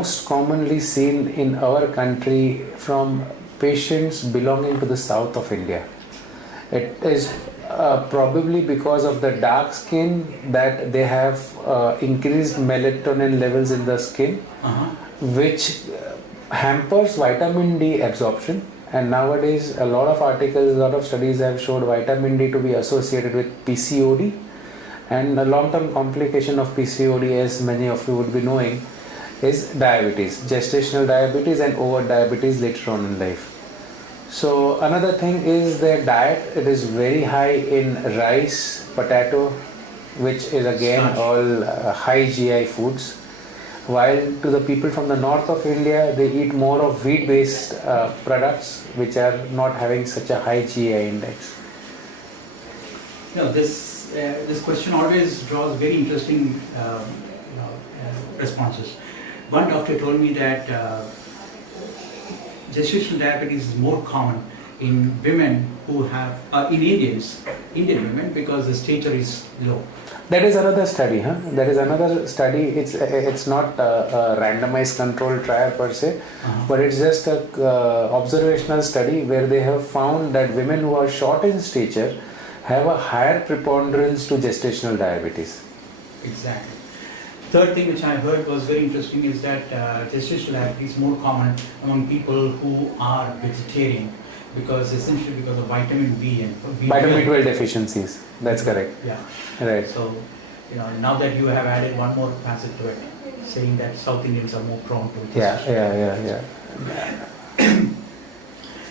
most commonly seen in our country from patients belonging to the south of India. It is probably because of the dark skin that they have increased melatonin levels in the skin, which hampers vitamin D absorption. And nowadays, a lot of articles, a lot of studies have showed vitamin D to be associated with PCOD. And a long-term complication of PCOD, as many of you would be knowing, is diabetes, gestational diabetes and over diabetes later on in life. So another thing is their diet. It is very high in rice, potato, which is again all high GI foods. While to the people from the north of India, they eat more of wheat-based products, which are not having such a high GI index. No, this question always draws very interesting responses. One doctor told me that gestational diabetes is more common in women who have, in Indian women, because the stature is low. That is another study, That is another study. It's not a randomized controlled trial per se, but it's just a observational study where they have found that women who are short in stature have a higher preponderance to gestational diabetes. Exactly. Third thing which I heard was very interesting is that gestational diabetes is more common among people who are vegetarian, because essentially because of vitamin B and vitamin B12 deficiencies. That's correct. Yeah. Right. So, now that you have added one more facet to it, saying that South Indians are more prone to it. Yeah.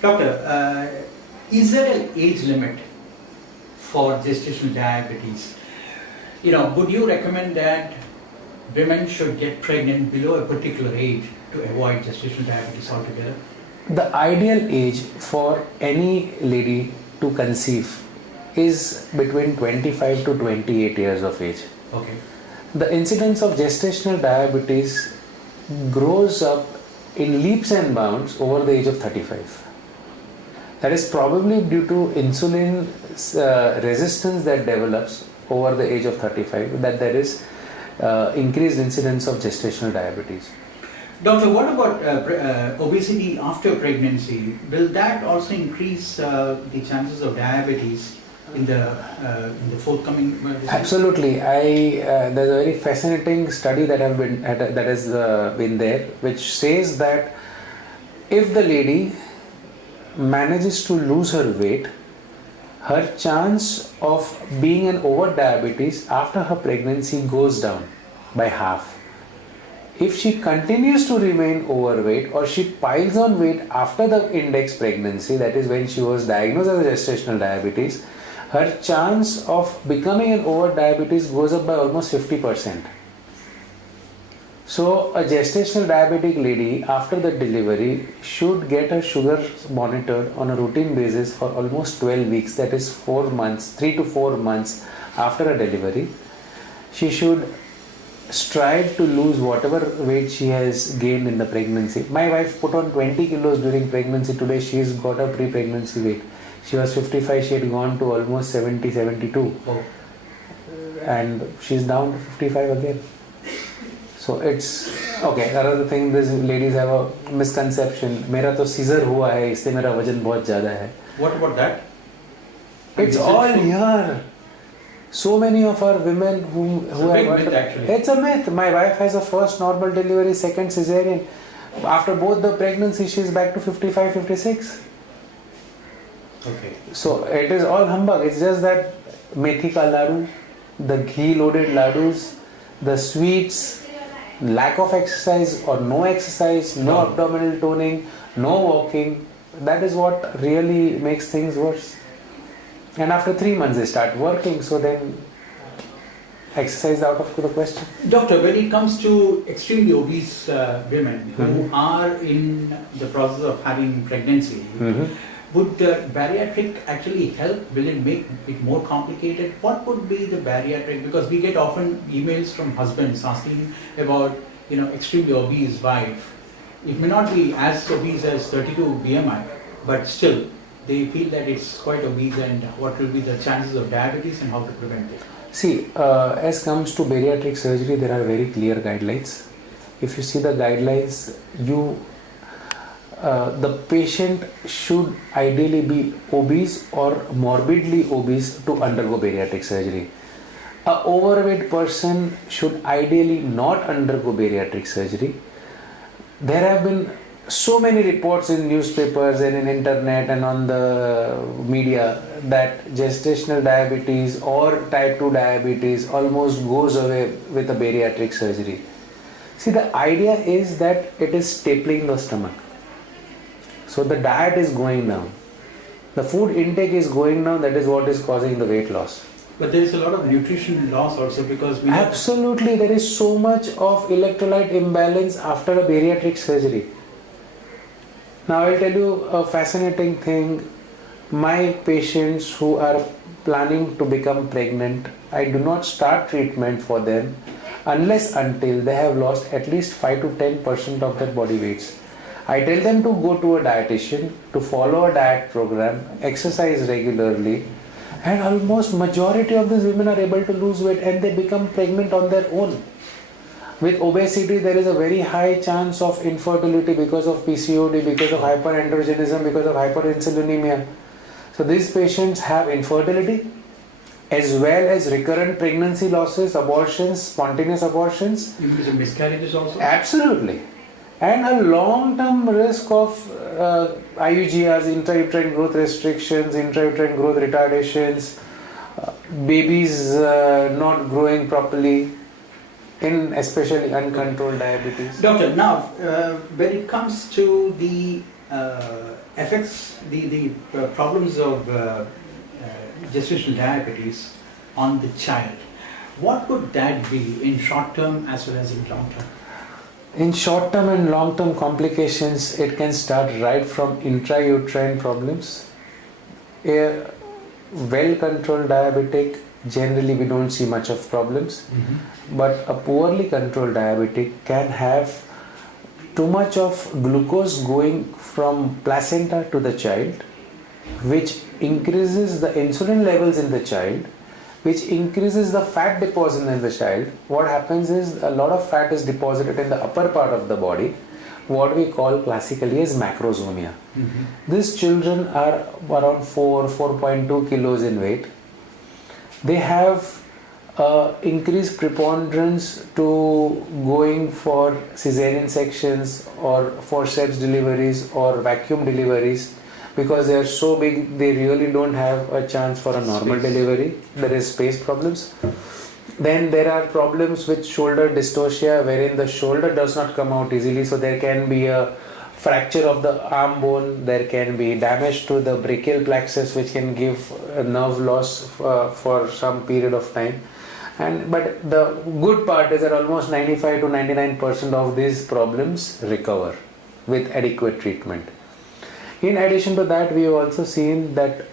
Doctor, is there an age limit for gestational diabetes? Would you recommend that women should get pregnant below a particular age to avoid gestational diabetes altogether? The ideal age for any lady to conceive is between 25 to 28 years of age. Okay. The incidence of gestational diabetes grows up in leaps and bounds over the age of 35. That is probably due to insulin resistance that develops over the age of 35, that there is increased incidence of gestational diabetes. Doctor, what about obesity after pregnancy? Will that also increase the chances of diabetes in the forthcoming? Absolutely. There's a very fascinating study that has been there, which says that if the lady manages to lose her weight, her chance of being an over diabetes after her pregnancy goes down by half. If she continues to remain overweight or she piles on weight after the index pregnancy, that is when she was diagnosed as gestational diabetes, her chance of becoming an over diabetes goes up by almost 50%. So a gestational diabetic lady after the delivery should get her sugar monitored on a routine basis for almost 12 weeks, that is 3 to 4 months after a delivery. She should strive to lose whatever weight she has gained in the pregnancy. My wife put on 20 kilos during pregnancy. Today she has got her pre-pregnancy weight. She was 55, she had gone to almost 70, 72. Oh. And she's down to 55 again. So it's okay. Another thing, these ladies have a misconception. मेरा तो scissor हुआ है, इससे मेरा वजन बहुत ज़्यादा है. What about that? It's all here. So many of our women who have myth, actually. It's a myth. My wife has a first normal delivery, second cesarean. After both the pregnancy, she's back to 55, 56. Okay. So it is all humbug. It's just that methi ka laddu, the ghee loaded laddus, the sweets, lack of exercise or no exercise, no abdominal toning, no walking. That is what really makes things worse. And after 3 months they start working, so then exercise out of the question. Doctor, when it comes to extremely obese women who are in the process of having pregnancy, would bariatric actually help? Will it make it more complicated? What would be the bariatric? Because we get often emails from husbands asking about, extremely obese wife. It may not be as obese as 32 BMI, but still they feel that it's quite obese, and what will be the chances of diabetes and how to prevent it? See, as comes to bariatric surgery, there are very clear guidelines. if you see the guidelines, the patient should ideally be obese or morbidly obese to undergo bariatric surgery. A overweight person should ideally not undergo bariatric surgery. There have been so many reports in newspapers and in internet and on the media that gestational diabetes or type 2 diabetes almost goes away with a bariatric surgery. See, the idea is that it is stapling the stomach. So the diet is going down. The food intake is going down, that is what is causing the weight loss. But there is a lot of nutrition loss also because we Absolutely, there is so much of electrolyte imbalance after a bariatric surgery. Now I'll tell you a fascinating thing. My patients who are planning to become pregnant, I do not start treatment for them until they have lost at least 5 to 10% of their body weights. I tell them to go to a dietitian, to follow a diet program, exercise regularly, and almost majority of these women are able to lose weight and they become pregnant on their own. With obesity, there is a very high chance of infertility because of PCOD, because of hyperandrogenism, because of hyperinsulinemia. So these patients have infertility as well as recurrent pregnancy losses, abortions, spontaneous abortions. even miscarriages also. Absolutely. And a long-term risk of IUGRs, intrauterine growth restrictions, intrauterine growth retardations, babies not growing properly, in especially uncontrolled diabetes. Doctor, now when it comes to the effects, the problems of gestational diabetes on the child, what would that be in short term as well as in long term? In short term and long term complications, it can start right from intrauterine problems. A well controlled diabetic, generally we don't see much of problems, but a poorly controlled diabetic can have too much of glucose going from placenta to the child, which increases the insulin levels in the child, which increases the fat deposit in the child. What happens is a lot of fat is deposited in the upper part of the body, what we call classically as macrosomia. These children are around 4.2 kilos in weight. They have increased preponderance to going for cesarean sections or forceps deliveries or vacuum deliveries, because they are so big they really don't have a chance for a normal delivery. There is space problems. Then there are problems with shoulder dystocia, wherein the shoulder does not come out easily, so there can be a fracture of the arm bone, there can be damage to the brachial plexus, which can give a nerve loss for some period of time. But the good part is that almost 95 to 99% of these problems recover with adequate treatment. In addition to that, we have also seen that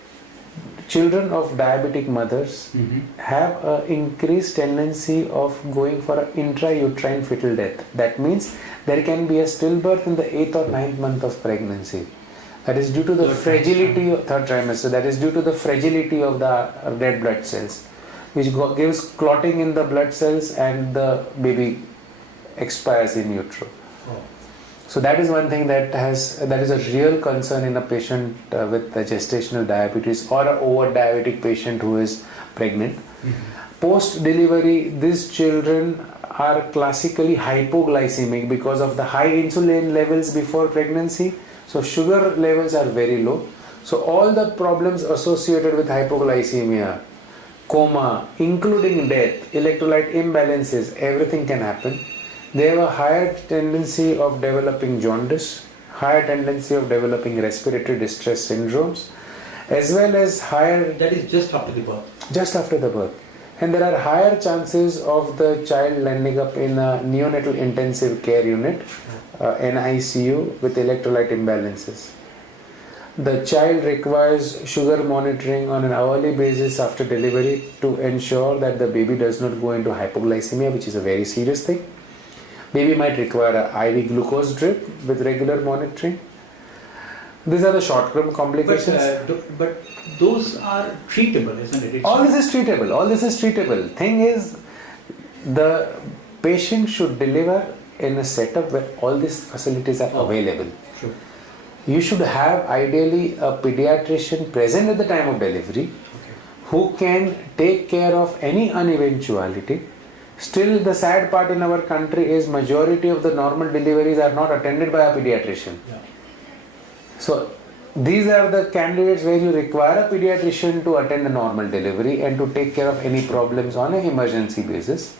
children of diabetic mothers have an increased tendency of going for an intrauterine fetal death. That means there can be a stillbirth in the 8th or 9th month of pregnancy. That is due to the fragility of third trimester. That is due to the fragility of the red blood cells, which gives clotting in the blood cells and the baby expires in utero. So that is one thing that is a real concern in a patient with gestational diabetes or an over-diabetic patient who is pregnant. Post-delivery, these children are classically hypoglycemic because of the high insulin levels before pregnancy. So sugar levels are very low. So all the problems associated with hypoglycemia, coma, including death, electrolyte imbalances, everything can happen. They have a higher tendency of developing jaundice, higher tendency of developing respiratory distress syndromes, as well as higher... That is just after the birth. Just after the birth. And there are higher chances of the child landing up in a neonatal intensive care unit, NICU, with electrolyte imbalances. The child requires sugar monitoring on an hourly basis after delivery to ensure that the baby does not go into hypoglycemia, which is a very serious thing. Baby might require an IV glucose drip with regular monitoring. These are the short-term complications. But those are treatable, isn't it? All this is treatable. Thing is, the patient should deliver in a setup where all these facilities are available. Sure. You should have ideally a pediatrician present at the time of delivery Okay. who can take care of any uneventuality. Still, the sad part in our country is majority of the normal deliveries are not attended by a pediatrician. Yeah. So these are the candidates where you require a pediatrician to attend a normal delivery and to take care of any problems on an emergency basis.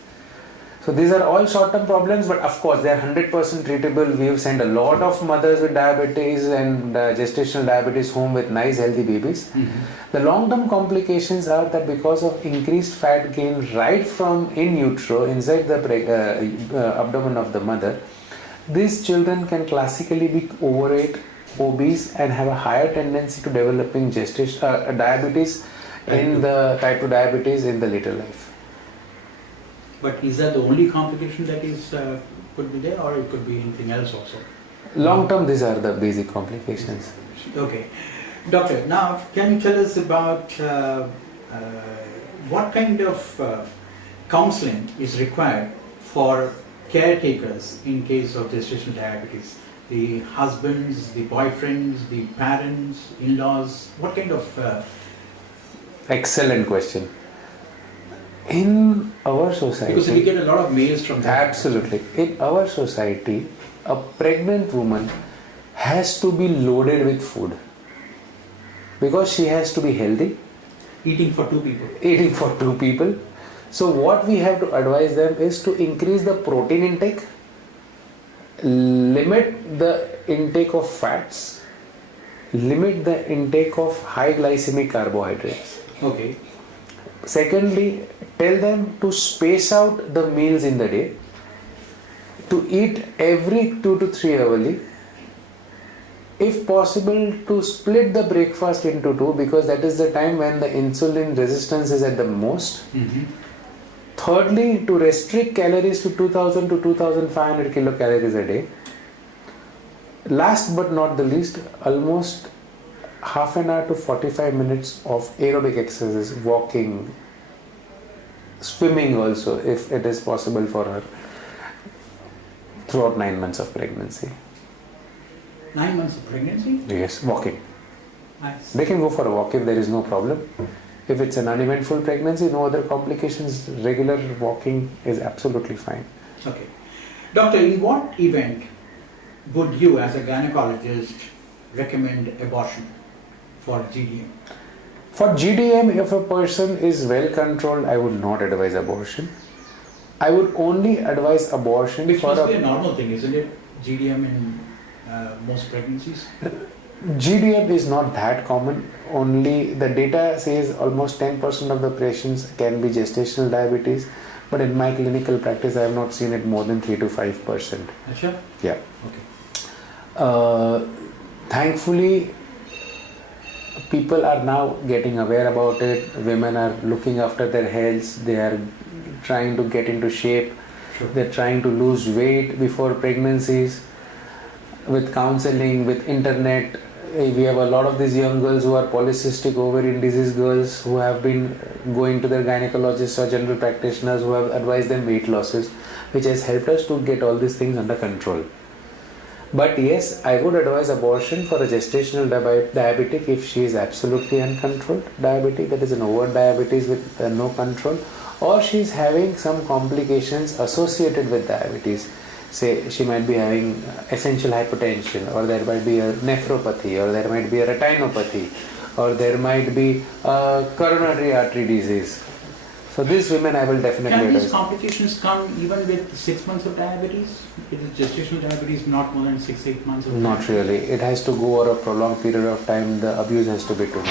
So these are all short-term problems, but of course they are 100% treatable. We have sent a lot of mothers with diabetes and gestational diabetes home with nice healthy babies. The long-term complications are that because of increased fat gain right from in utero, inside the abdomen of the mother, these children can classically be overweight, obese and have a higher tendency to developing diabetes in the type 2 diabetes in the later life. But is that the only complication that is could be there, or it could be anything else also? Long term, these are the basic complications. Okay. Doctor, now can you tell us about what kind of counseling is required for caretakers in case of gestational diabetes? The husbands, the boyfriends, the parents, in-laws, what kind of... Excellent question. In our society... Because we get a lot of mails from that. Absolutely. In our society, a pregnant woman has to be loaded with food. Because she has to be healthy. Eating for two people. Eating for two people. So what we have to advise them is to increase the protein intake, limit the intake of fats, limit the intake of high glycemic carbohydrates. Okay. Secondly, tell them to space out the meals in the day, to eat every 2 to 3 hourly. If possible, to split the breakfast into two, because that is the time when the insulin resistance is at the most. Thirdly, to restrict calories to 2000 to 2500 kilocalories a day. Last but not the least, almost half an hour to 45 minutes of aerobic exercises, walking, swimming also, if it is possible for her, throughout 9 months of pregnancy. 9 months of pregnancy? Yes, walking. Nice. They can go for a walk if there is no problem. If it's an uneventful pregnancy, no other complications, regular walking is absolutely fine. Okay. Doctor, in what event would you as a gynecologist recommend abortion for GDM? For GDM, if a person is well controlled, I would not advise abortion. I would only advise abortion Which for must be a normal thing, isn't it? GDM in most pregnancies? GDM is not that common. Only the data says almost 10% of the patients can be gestational diabetes, but in my clinical practice I have not seen it more than 3 to 5%. Sure? Yeah. Okay. Thankfully, people are now getting aware about it. Women are looking after their health. They are trying to get into shape. Sure. They're trying to lose weight before pregnancies. With counseling, with internet, we have a lot of these young girls who are polycystic ovarian disease girls who have been going to their gynecologists or general practitioners who have advised them weight losses, which has helped us to get all these things under control. But yes, I would advise abortion for a gestational diabetic if she is absolutely uncontrolled diabetic, that is an overt diabetes with no control, or she is having some complications associated with diabetes. Say she might be having essential hypertension, or there might be a nephropathy, or there might be a retinopathy, or there might be a coronary artery disease. So these women I will definitely Can advise. these complications come even with 6 months of diabetes? It is gestational diabetes not more than 6-8 months of Not really. It has to go over a prolonged period of time. The abuse has to be too much.